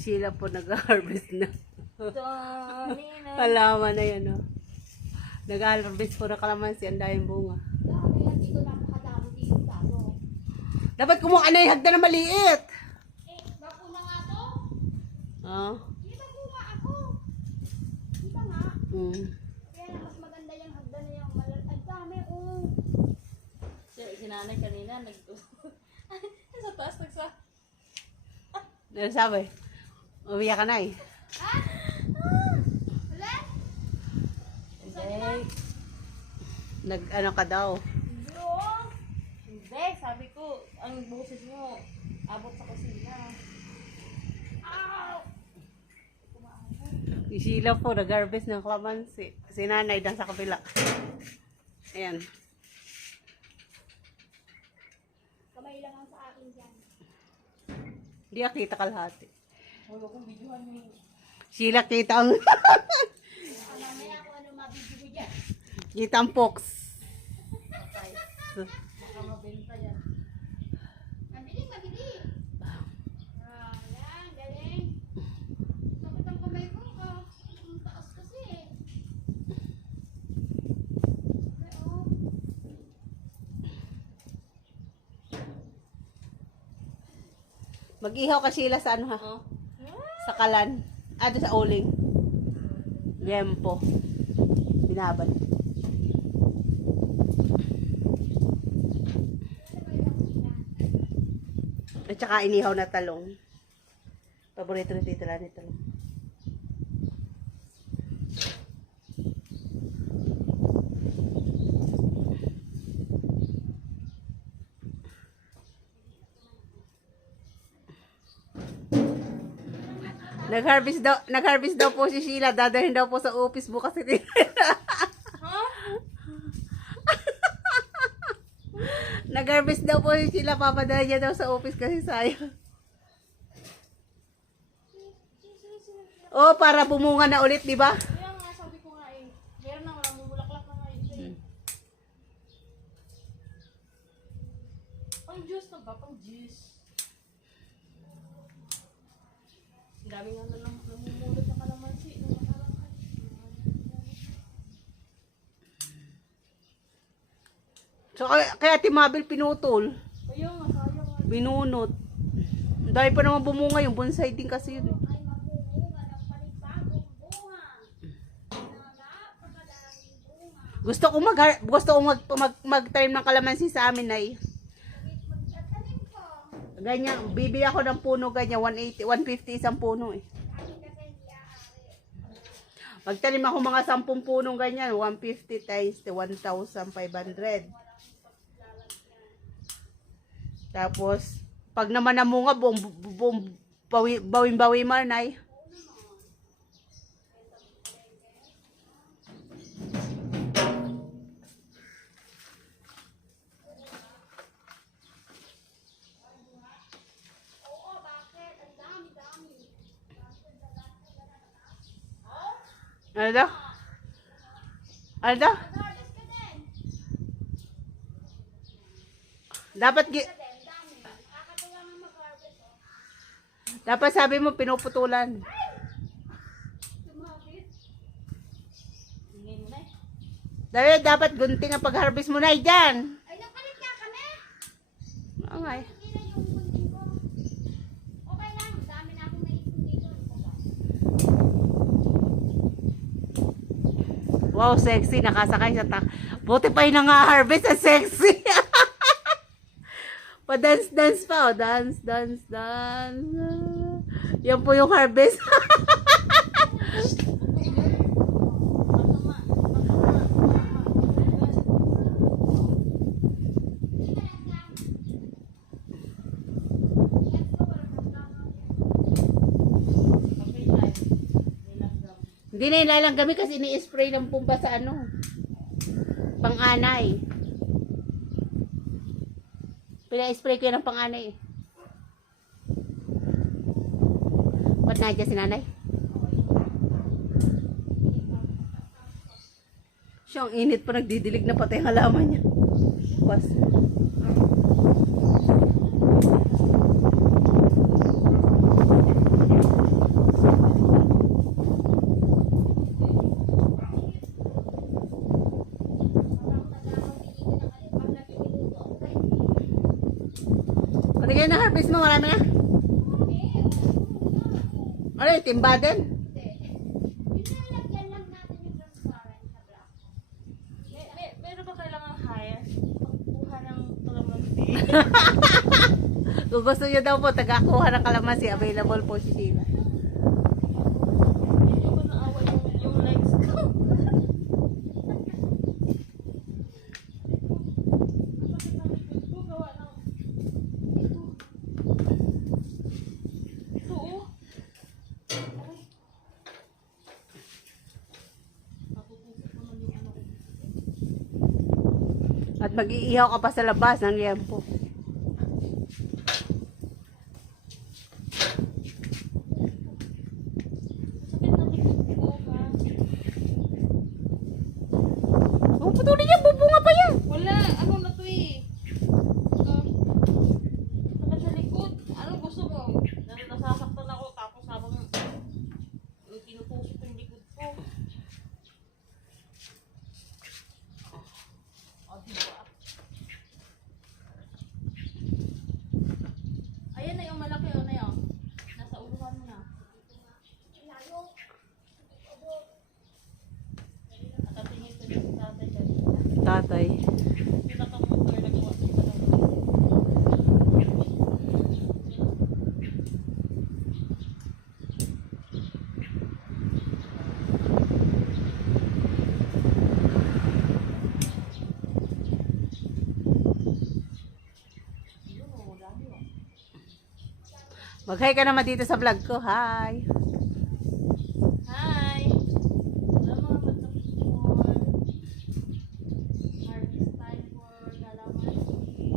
Sheila po nag-harvest na. Dami na. Halaman na yan, oh. Nag-harvest po na kalamansi. Ang daming bunga. Dami yan. Dito napakadami dito. Kaso. Dapat kumuha na yung hagdan na maliit. Bako na nga to. Oh. Di ba bunga ako? Di ba nga? Kaya na mas maganda yung hagdan na yung malal. Ang dami, oh. Si nanay kanina, sa taas, Ano sabi? Umiyak ka na eh. Ha? Wala? Hindi. Ano ka daw? Hindi, sabi ko, ang boses mo, abot sa kusina. Ow! Si Sheila po nag-harvest ng kalamansi. Si nanay dan sa kabila. Ayan. Kamay lang ang sa akin dyan. Hindi kita kalahati. Huwag akong videohan mo. Sheila kita ang Mamaya kung ano mabidyo ko dyan. kita ang pox. Okay. Baka mabenta yan. Mabili, mabili. Yan, galing. Sakit ang kamay ko. Ang taas kasi. Okay, oh. Mag-ihaw ka Sheila sa ano ha? Sa kalan. Doon sa uling. Yempo. Binabal. At saka inihaw na talong. Paborito ni Tita Lani talong. Nag-harvest daw po si Sheila. Dadalhin daw po sa office bukas si Tita. Nag-harvest daw po si Sheila. Papadala niya daw sa office kasi sayang. Oh, para bumunga na ulit, di ba? Kaya nga, sabi ko nga eh. Meron na, walang bumulaklak na nga eh. Pang juice na ba? Pang juice. Ang dami nga na namumulot na kalamansi. Nung nakarang ay. So, kaya Timabil pinutol. Ayun nga, sayang nga. Binunot. Dahil pa naman bumunga yung bonsai din kasi yun. Ay mabumunga ng panibagong bunga. Napakadaming bunga. Gusto ko mag-time ng kalamansi sa amin ay. Magtatanim ko. Ganyan, bibili ako ng puno ganyan, 180, 150 isang puno eh. Akin kasi hindi aari. Magtanim ako mga 10 punong ganyan, 150 times 1,500. Tapos, pag naman namunga, bawin-bawi man ay. Oo, bakit? Ang dami-dami. Ano daw? Ano daw? Harvest ka din. Dapat, Ka din, dami. Nakakatuwa nga mag-harvest. Oh. dapat sabi mo, pinuputulan. Tumawit. Hingin mo na eh. Dapat gunting ang pag-harvest mo na dyan. Ay, napalit nga kami. Okay. Hindi na yung gunting ko. Okay lang. Dami na akong naipon dito. Wow, sexy. Nakasakay sa buti pa yung nanga-harvest. Ang sexy. Pa-dance-dance pa. Oh. Dance. Yan po yung harvest. Hindi na ilalanggami kasi ini-spray ng pumpa sa ano. Pang-anay. Pina-spray ko yan ng pang-anay. Ba't nandiyan si nanay? Siya ang init pa, nagdidilig na pati ang halaman niya. Pas. mo, marami na. Ano yung timba din? Nilalagyan lang natin yung transparent na black. Meron ba kailangan hire? Pagkuha ng kalamansi. Kung gusto nyo daw po, tagakuha ng kalamansi, available po si Sheila. Hindi ko naawa yung legs ko. Ito oh. Napupusok naman yung ano ko. At mag-iihaw ka pa sa labas ng liempo. Sakit na likod ko ha. Oh, patuloy niya, bubunga pa yan. Wala, ano na to eh. Sakit sa likod. Anong gusto mo? Nasasaktan ako tapos habang tinutusok yung likod ko. O, diba? Ayan na yung malaki o na yun. Nasa uluhan mo na. Nakatingin ko yung tatay kanina. Tatay. Pinakamotor na gawa sa palang. Mag-hi ka naman dito sa vlog ko. Hi. Hi! Hello mga patapor. Harvest time for kalamansi.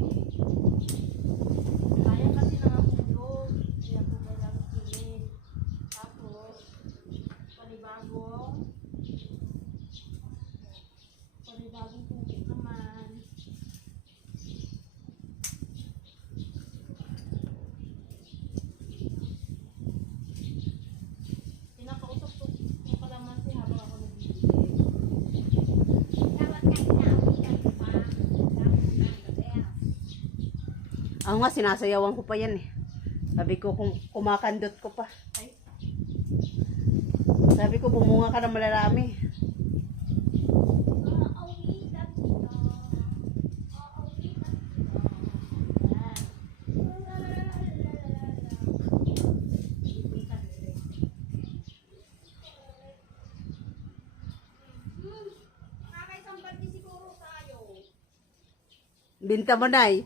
Kaya kasi nakahulog. Kaya po kailangan kilin. Tapos, panibagong tubig naman. Pinakausap ko yung kalamansi habang ako nagbibigay. Ako nga, sinasayawan ko pa yan eh. Sabi ko, kung kumakandot ko pa. Ay, Sabi ko, bumunga ka ng malarami. Binta mo na eh.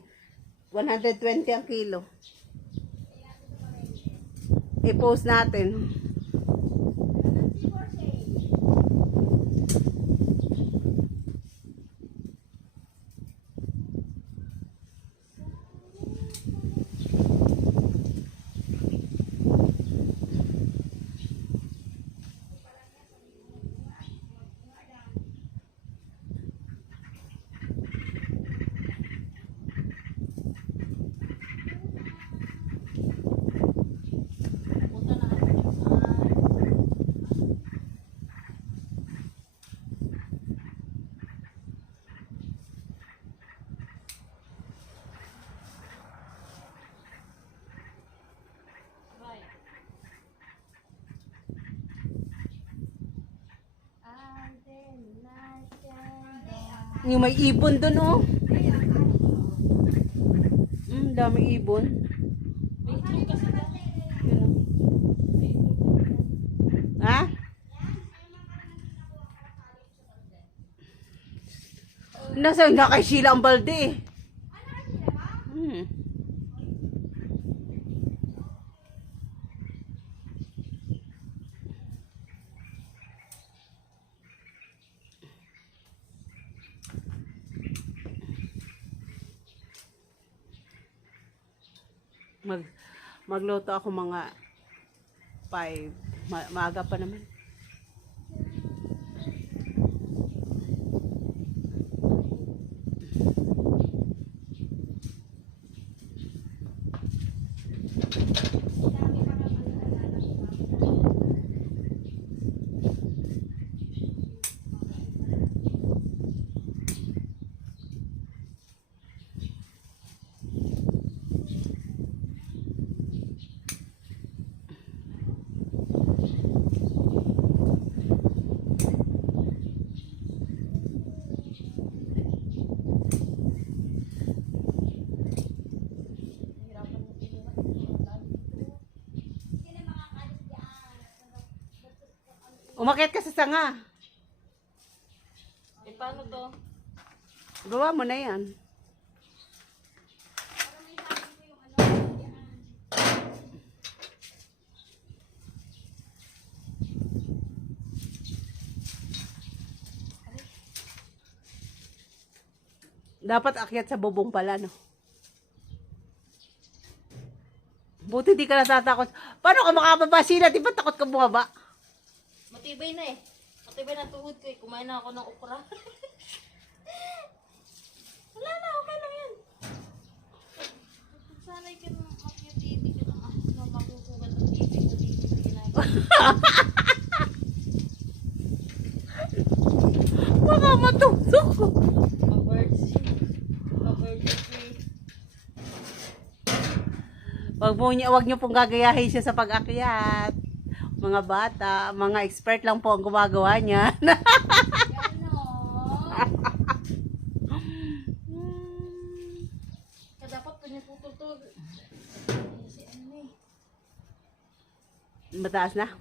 120 ang kilo. I-post natin. punta na ako dyan. Right. Yung may ibon dun oh. Dami ibon. May itlog kasi na. Yun, oh. May itlog kasi na. Ha? Nasa na kay Sheila ang balde eh. Hmm. Magluto ako mga 5. Maaga pa naman. Umakyat ka sa sanga. Eh, paano to? Gawa mo na yan. Para may sabi ko yung ano, yan. Dapat akyat sa bubong pala, no? Buti di ka natatakot. Paano ka makababa sila? Di ba takot ka bumaba? Matibay na eh. Matibay na tuhod ko eh. Kumain na ako ng okra. Wala na, okay lang yan. Sanay ka ng makyutiti ka ng makukugat ng tibig na dito sa ginagawa. Baka matusok ko. Pa-birds. Pa-birds free. Wag niyo pong gagayahin siya sa pag-akyat. Mga bata, mga expert lang po ang gumagawa niya. Yan o. Kaya dapat piniputol-tol. Kasi ano eh. Mataas na.